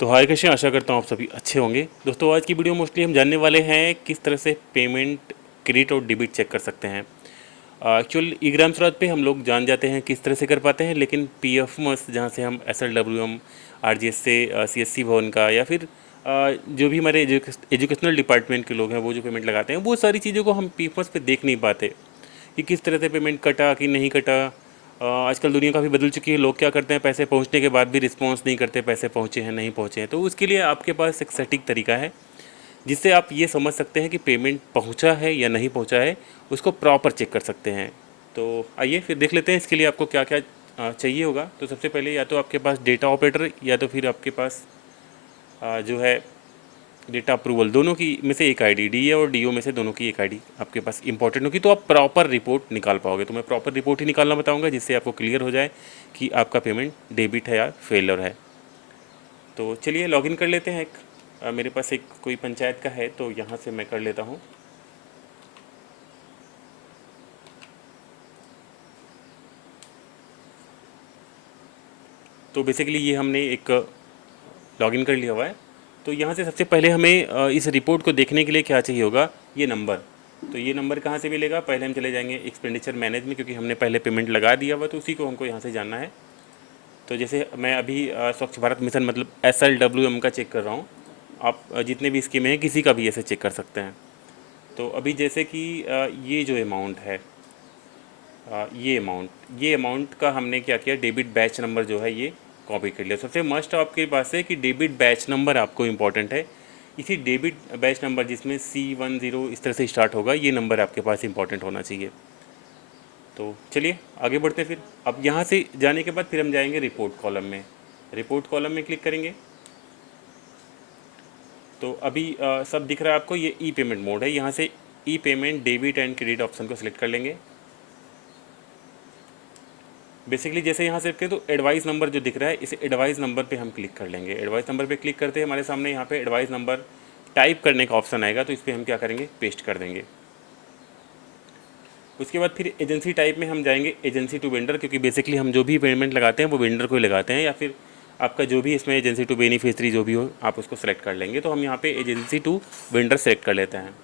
तो हाय कृष्ण, आशा करता हूँ आप सभी अच्छे होंगे। दोस्तों आज की वीडियो मोस्टली हम जानने वाले हैं किस तरह से पेमेंट क्रेडिट और डेबिट चेक कर सकते हैं। एक्चुअल ई ग्राम स्वराज पे हम लोग जान जाते हैं किस तरह से कर पाते हैं, लेकिन पी एफ मस जहाँ से हम SLWM RGS से CSC भवन का या फिर जो भी हमारे एजुकेशनल डिपार्टमेंट के लोग हैं वो जो पेमेंट लगाते हैं, वो सारी चीज़ों को हम पी एफ मस पे देख नहीं पाते कि किस तरह से पेमेंट कटा कि नहीं कटा। आजकल दुनिया काफ़ी बदल चुकी है। लोग क्या करते हैं, पैसे पहुंचने के बाद भी रिस्पॉन्स नहीं करते, पैसे पहुंचे हैं नहीं पहुंचे हैं। तो उसके लिए आपके पास एक सटीक तरीका है जिससे आप ये समझ सकते हैं कि पेमेंट पहुंचा है या नहीं पहुंचा है, उसको प्रॉपर चेक कर सकते हैं। तो आइए फिर देख लेते हैं इसके लिए आपको क्या क्या चाहिए होगा। तो सबसे पहले या तो आपके पास डेटा ऑपरेटर या तो फिर आपके पास जो है डेटा अप्रूवल, दोनों की में से एक आईडी, डी और डीओ में से दोनों की एक आईडी आपके पास इंपॉर्टेंट होगी, तो आप प्रॉपर रिपोर्ट निकाल पाओगे। तो मैं प्रॉपर रिपोर्ट ही निकालना बताऊंगा जिससे आपको क्लियर हो जाए कि आपका पेमेंट डेबिट है या फेलर है। तो चलिए लॉगिन कर लेते हैं। मेरे पास एक कोई पंचायत का है तो यहाँ से मैं कर लेता हूँ। तो बेसिकली ये हमने एक लॉगिन कर लिया हुआ है। तो यहाँ से सबसे पहले हमें इस रिपोर्ट को देखने के लिए क्या चाहिए होगा, ये नंबर। तो ये नंबर कहाँ से मिलेगा, पहले हम चले जाएंगे एक्सपेंडिचर मैनेज में, क्योंकि हमने पहले पेमेंट लगा दिया हुआ तो उसी को हमको यहाँ से जानना है। तो जैसे मैं अभी स्वच्छ भारत मिशन मतलब SLWM का चेक कर रहा हूँ। आप जितने भी स्कीम हैं किसी का भी ऐसे चेक कर सकते हैं। तो अभी जैसे कि ये जो अमाउंट है, ये अमाउंट का हमने क्या किया, डेबिट बैच नंबर जो है ये कॉपी कर लिया। सबसे मस्ट आपके पास है कि डेबिट बैच नंबर आपको इम्पॉर्टेंट है। इसी डेबिट बैच नंबर जिसमें C10 इस तरह से स्टार्ट होगा, ये नंबर आपके पास इंपॉर्टेंट होना चाहिए। तो चलिए आगे बढ़ते हैं। फिर अब यहाँ से जाने के बाद फिर हम जाएंगे रिपोर्ट कॉलम में। रिपोर्ट कॉलम में क्लिक करेंगे तो अभी सब दिख रहा है आपको। ये ई पेमेंट मोड है, यहाँ से e payment debit and credit option को सिलेक्ट कर लेंगे। बेसिकली जैसे यहाँ से रखें तो एडवाइस नंबर जो दिख रहा है, इस एडवाइस नंबर पे हम क्लिक कर लेंगे। एडवाइस नंबर पे क्लिक करते हैं हमारे सामने यहाँ पे एडवाइस नंबर टाइप करने का ऑप्शन आएगा, तो इस पर हम क्या करेंगे, पेस्ट कर देंगे। उसके बाद फिर एजेंसी टाइप में हम जाएंगे एजेंसी टू वेंडर, क्योंकि बेसिकली हम जो भी पेमेंट लगाते हैं वो वेंडर को ही लगाते हैं, या फिर आपका जो भी इसमें एजेंसी टू बेनिफिशरी जो भी हो आप उसको सेलेक्ट कर लेंगे। तो हम यहाँ पे एजेंसी टू वेंडर सेलेक्ट कर लेते हैं।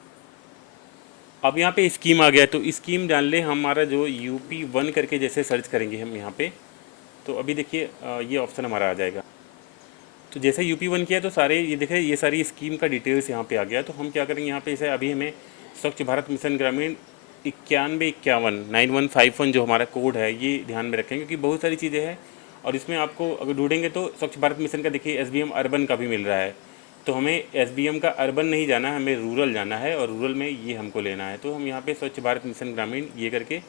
अब यहाँ पे स्कीम आ गया, तो स्कीम जान ले हमारा जो UP1 करके जैसे सर्च करेंगे हम यहाँ पे, तो अभी देखिए ये ऑप्शन हमारा आ जाएगा। तो जैसे UP1 किया तो सारे ये देखें, ये सारी स्कीम का डिटेल्स यहाँ पे आ गया। तो हम क्या करेंगे यहाँ पे, जैसे अभी हमें स्वच्छ भारत मिशन ग्रामीण 9151 जो हमारा कोड है ये ध्यान में रखें, क्योंकि बहुत सारी चीज़ें हैं और इसमें आपको अगर ढूंढेंगे तो स्वच्छ भारत मिशन का देखिए SBM अर्बन का भी मिल रहा है। तो हमें SBM का अर्बन नहीं जाना है, हमें रूरल जाना है, और रूरल में ये हमको लेना है। तो हम यहाँ पे स्वच्छ भारत मिशन ग्रामीण ये करके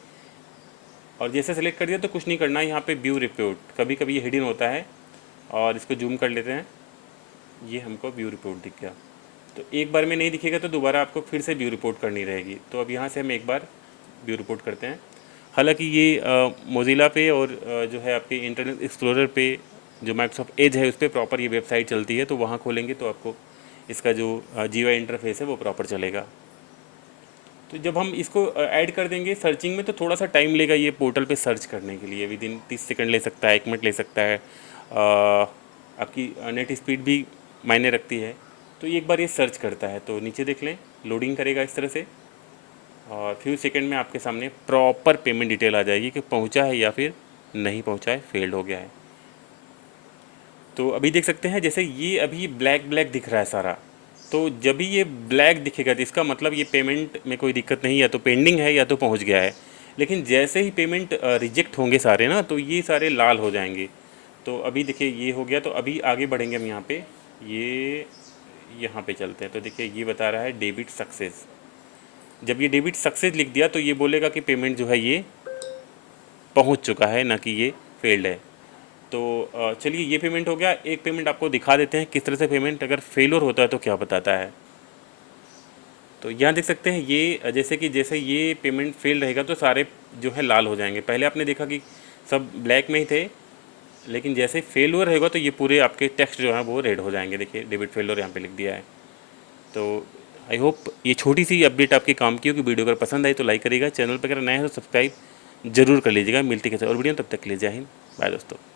और जैसे सेलेक्ट कर दिया तो कुछ नहीं करना है। यहाँ पे व्यू रिपोर्ट, कभी कभी ये हिडन होता है और इसको जूम कर लेते हैं। ये हमको व्यू रिपोर्ट दिख गया। तो एक बार में नहीं दिखेगा तो दोबारा आपको फिर से व्यू रिपोर्ट करनी रहेगी। तो अब यहाँ से हम एक बार व्यू रिपोर्ट करते हैं। हालांकि ये मोजिला पे और जो है आपके इंटरनेट एक्सप्लोरर पे जो माइक्रोसॉफ्ट एज है उस पर प्रॉपर ये वेबसाइट चलती है, तो वहाँ खोलेंगे तो आपको इसका जो GUI इंटरफेस है वो प्रॉपर चलेगा। तो जब हम इसको ऐड कर देंगे सर्चिंग में तो थोड़ा सा टाइम लेगा ये पोर्टल पे सर्च करने के लिए, विदिन 30 सेकंड ले सकता है, 1 मिनट ले सकता है। आपकी नेट स्पीड भी मायने रखती है। तो एक बार ये सर्च करता है तो नीचे देख लें, लोडिंग करेगा इस तरह से और फ्यू सेकंड में आपके सामने प्रॉपर पेमेंट डिटेल आ जाएगी कि पहुंचा है या फिर नहीं पहुंचा है, फेल्ड हो गया है। तो अभी देख सकते हैं जैसे ये अभी ब्लैक ब्लैक दिख रहा है सारा। तो जब भी ये ब्लैक दिखेगा तो इसका मतलब ये पेमेंट में कोई दिक्कत नहीं, या तो पेंडिंग है या तो पहुंच गया है। लेकिन जैसे ही पेमेंट रिजेक्ट होंगे सारे ना, तो ये सारे लाल हो जाएंगे। तो अभी देखिए ये हो गया। तो अभी आगे बढ़ेंगे हम यहाँ पे, ये यहाँ पे चलते हैं। तो देखिए ये बता रहा है डेबिट सक्सेस। जब ये डेबिट सक्सेस लिख दिया तो ये बोलेगा कि पेमेंट जो है ये पहुँच चुका है, ना कि ये फेल्ड है। तो चलिए ये पेमेंट हो गया। एक पेमेंट आपको दिखा देते हैं किस तरह से पेमेंट अगर फेलियर होता है तो क्या बताता है। तो यहाँ देख सकते हैं ये जैसे ये पेमेंट फेल रहेगा तो सारे जो है लाल हो जाएंगे। पहले आपने देखा कि सब ब्लैक में ही थे, लेकिन जैसे फेलियर रहेगा तो ये पूरे आपके टेक्स्ट जो है वो रेड हो जाएंगे। देखिए डेबिट फेलियर यहाँ पे लिख दिया है। तो आई होप ये छोटी सी अपडेट आपके काम की होगी। वीडियो अगर पसंद आई तो लाइक करिएगा, चैनल पर अगर नए हो तो सब्सक्राइब जरूर कर लीजिएगा। मिलती कैसे और वीडियो, तब तक के लिए जय हिंद, बाय दोस्तों।